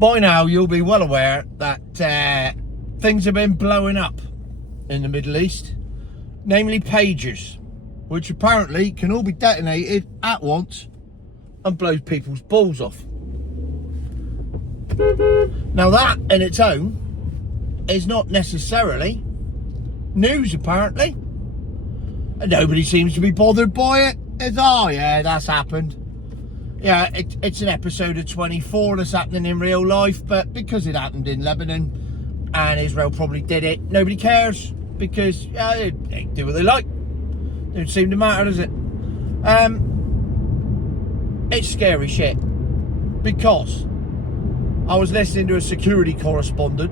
By now, you'll be well aware that things have been blowing up in the Middle East, namely pagers, which apparently can all be detonated at once and blows people's balls off. Now that in its own is not necessarily news, apparently, and nobody seems to be bothered by it. It's, oh yeah, that's happened. Yeah, it's an episode of 24 that's happening in real life, but because it happened in Lebanon and Israel probably did it, nobody cares, because they do what they like. Don't seem to matter, does it? It's scary shit, because I was listening to a security correspondent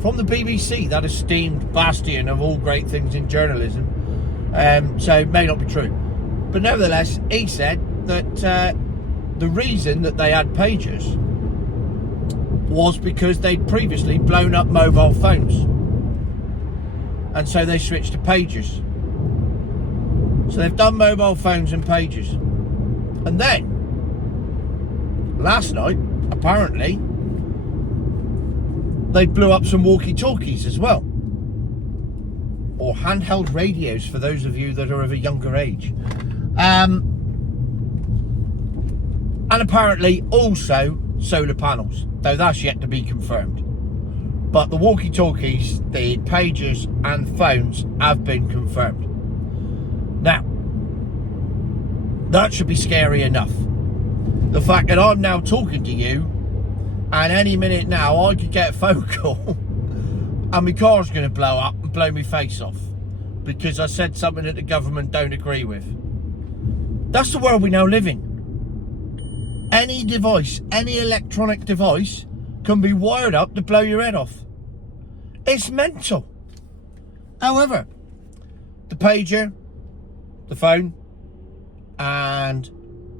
from the BBC, that esteemed bastion of all great things in journalism, so it may not be true, but nevertheless he said that the reason that they had pagers was because they'd previously blown up mobile phones, and so they switched to pagers. So they've done mobile phones and pagers, and then last night apparently they blew up some walkie talkies as well, or handheld radios for those of you that are of a younger age. And apparently also solar panels, though that's yet to be confirmed. But the walkie-talkies, the pagers and phones have been confirmed. Now, that should be scary enough. The fact that I'm now talking to you, and any minute now I could get a phone call and my car's going to blow up and blow my face off because I said something that the government don't agree with. That's the world we now live in. Any device, any electronic device can be wired up to blow your head off. It's mental. However, the pager, the phone and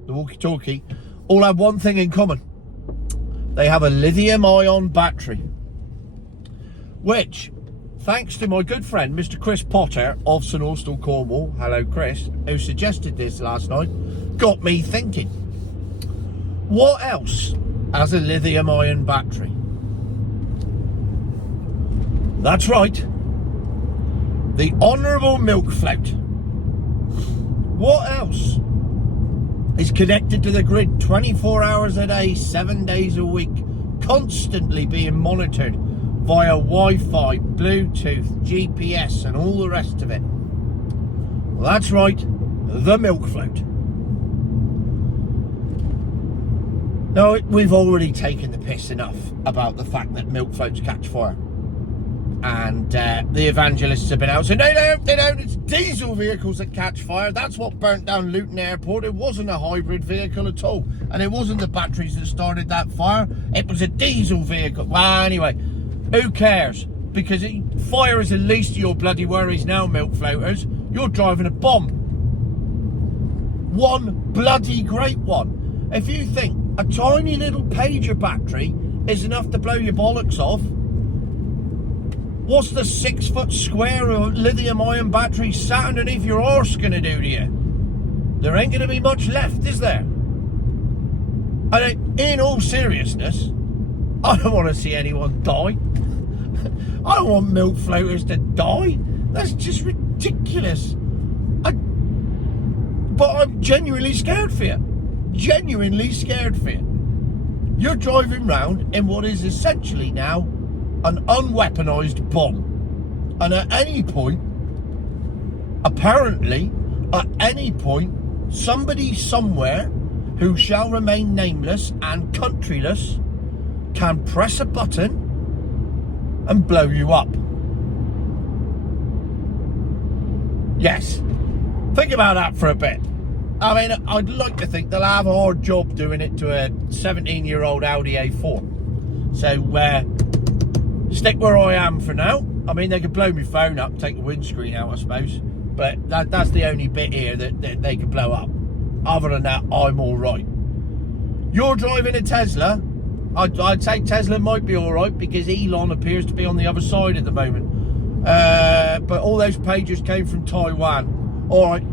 the walkie-talkie all have one thing in common. They have a lithium-ion battery, which, thanks to my good friend Mr. Chris Potter of St Austell, Cornwall, hello Chris, who suggested this last night, got me thinking. What else has a lithium-ion battery? That's right, the Honourable Milk Float. What else is connected to the grid 24 hours a day, 7 days a week, constantly being monitored via Wi-Fi, Bluetooth, GPS and all the rest of it? Well, that's right, the milk float. Now, we've already taken the piss enough about the fact that milk floats catch fire. And the evangelists have been out saying, no, they don't, it's diesel vehicles that catch fire. That's what burnt down Luton Airport. It wasn't a hybrid vehicle at all. And it wasn't the batteries that started that fire. It was a diesel vehicle. Well, anyway, who cares? Because fire is the least of your bloody worries now, milk floaters. You're driving a bomb. One bloody great one. If you think a tiny little pager battery is enough to blow your bollocks off, what's the 6 foot square of lithium-ion battery sat underneath your arse going to do to you? There ain't going to be much left, is there? And in all seriousness, I don't want to see anyone die. I don't want milk floaters to die. That's just ridiculous. But I'm genuinely scared for you. Genuinely scared for you. You're driving round in what is essentially now an unweaponized bomb, and at any point, apparently at any point, somebody somewhere who shall remain nameless and countryless can press a button and blow you up. Yes, think about that for a bit. I mean, I'd like to think they'll have a hard job doing it to a 17-year-old Audi A4. So, stick where I am for now. I mean, they could blow my phone up, take the windscreen out, I suppose. But that's the only bit here that they could blow up. Other than that, I'm all right. You're driving a Tesla. I'd say Tesla might be all right because Elon appears to be on the other side at the moment. But all those pagers came from Taiwan. All right.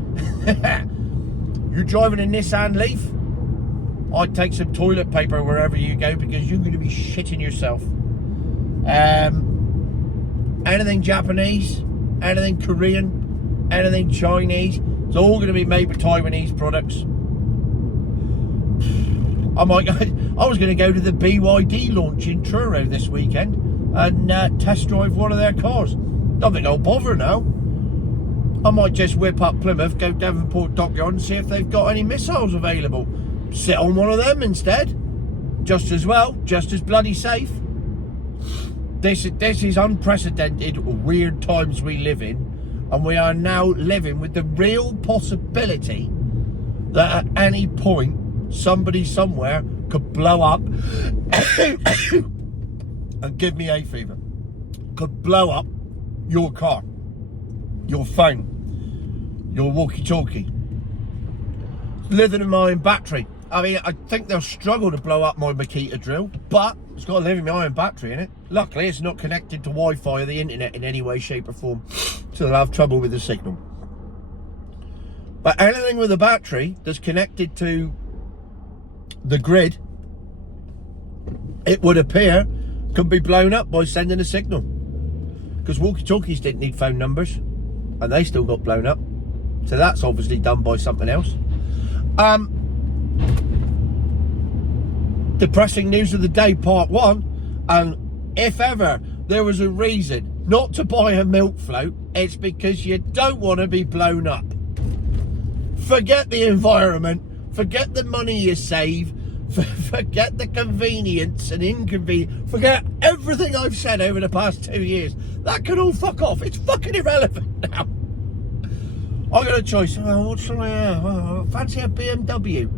You're driving a Nissan Leaf. I'd take some toilet paper wherever you go, because you're going to be shitting yourself. Anything Japanese, anything Korean, anything Chinese, it's all going to be made with Taiwanese products. I was going to go to the BYD launch in Truro this weekend and test drive one of their cars. Don't think I'll bother now. I might just whip up Plymouth, go Devonport Dockyard and see if they've got any missiles available. Sit on one of them instead. Just as well, just as bloody safe. This is unprecedented, weird times we live in. And we are now living with the real possibility that at any point, somebody somewhere could blow up and give me hay fever. Could blow up your car, your phone, your walkie-talkie. Lithium-ion battery. I mean, I think they'll struggle to blow up my Makita drill, but it's got a lithium-ion battery in it. Luckily, it's not connected to Wi-Fi or the internet in any way, shape or form, so they'll have trouble with the signal. But anything with a battery that's connected to the grid, it would appear, could be blown up by sending a signal. Because walkie-talkies didn't need phone numbers, and they still got blown up. So that's obviously done by something else. Depressing news of the day, part one. And if ever there was a reason not to buy a milk float, it's because you don't want to be blown up. Forget the environment, forget the money you save, forget the convenience and inconvenience, forget everything I've said over the past 2 years. That can all fuck off. It's fucking irrelevant now. I got a choice. Oh, what shall I have? Oh, I fancy a BMW.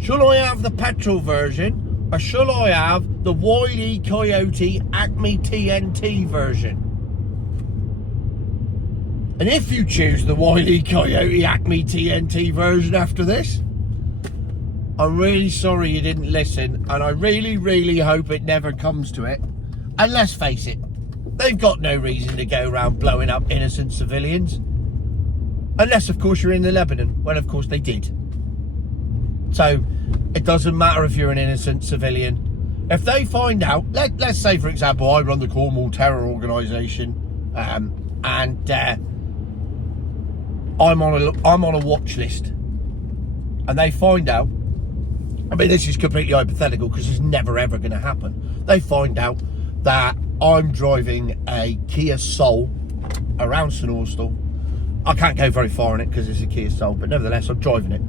Shall I have the petrol version, or shall I have the Wile Coyote Acme TNT version? And if you choose the Wile Coyote Acme TNT version after this, I'm really sorry you didn't listen, and I really, really hope it never comes to it. And let's face it, they've got no reason to go around blowing up innocent civilians. Unless, of course, you're in the Lebanon, when, of course, they did. So, it doesn't matter if you're an innocent civilian. If they find out, let's say, for example, I run the Cornwall Terror Organisation, and I'm on a watch list, and they find out, I mean, this is completely hypothetical because it's never ever going to happen. They find out that I'm driving a Kia Soul around St Austell. I can't go very far in it because it's a Kia Soul, but nevertheless, I'm driving it.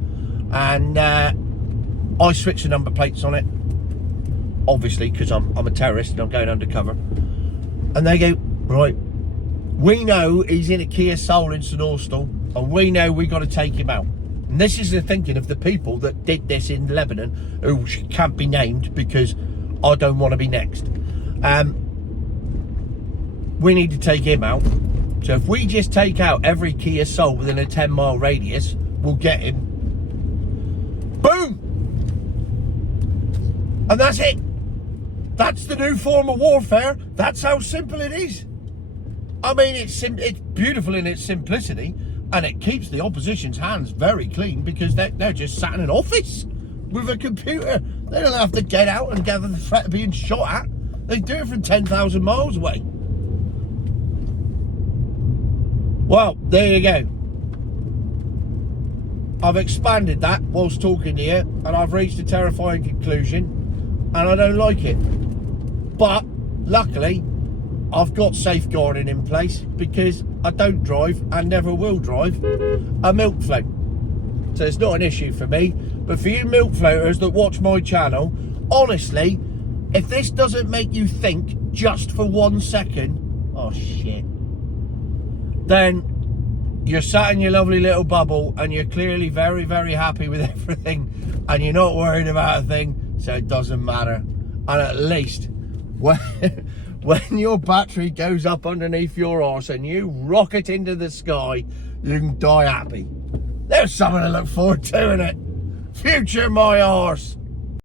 And I switch the number plates on it, obviously, because I'm a terrorist and I'm going undercover. And they go, right, we know he's in a Kia Soul in St Austell, and we know we got to take him out. And this is the thinking of the people that did this in Lebanon, who can't be named because I don't want to be next. We need to take him out. So if we just take out every Kia Soul within a 10-mile radius, we'll get him. Boom! And that's it. That's the new form of warfare. That's how simple it is. I mean, it's beautiful in its simplicity, and it keeps the opposition's hands very clean because they're just sat in an office with a computer. They don't have to get out and gather the threat of being shot at. They do it from 10,000 miles away. Well, there you go. I've expanded that whilst talking to you, and I've reached a terrifying conclusion, and I don't like it. But luckily, I've got safeguarding in place because I don't drive and never will drive a milk float. So it's not an issue for me. But for you milk floaters that watch my channel, honestly, if this doesn't make you think just for 1 second, oh shit, then you're sat in your lovely little bubble and you're clearly very, very happy with everything and you're not worried about a thing, so it doesn't matter. And at least when your battery goes up underneath your arse and you rocket into the sky, you can die happy. There's something to look forward to, innit? Future my arse.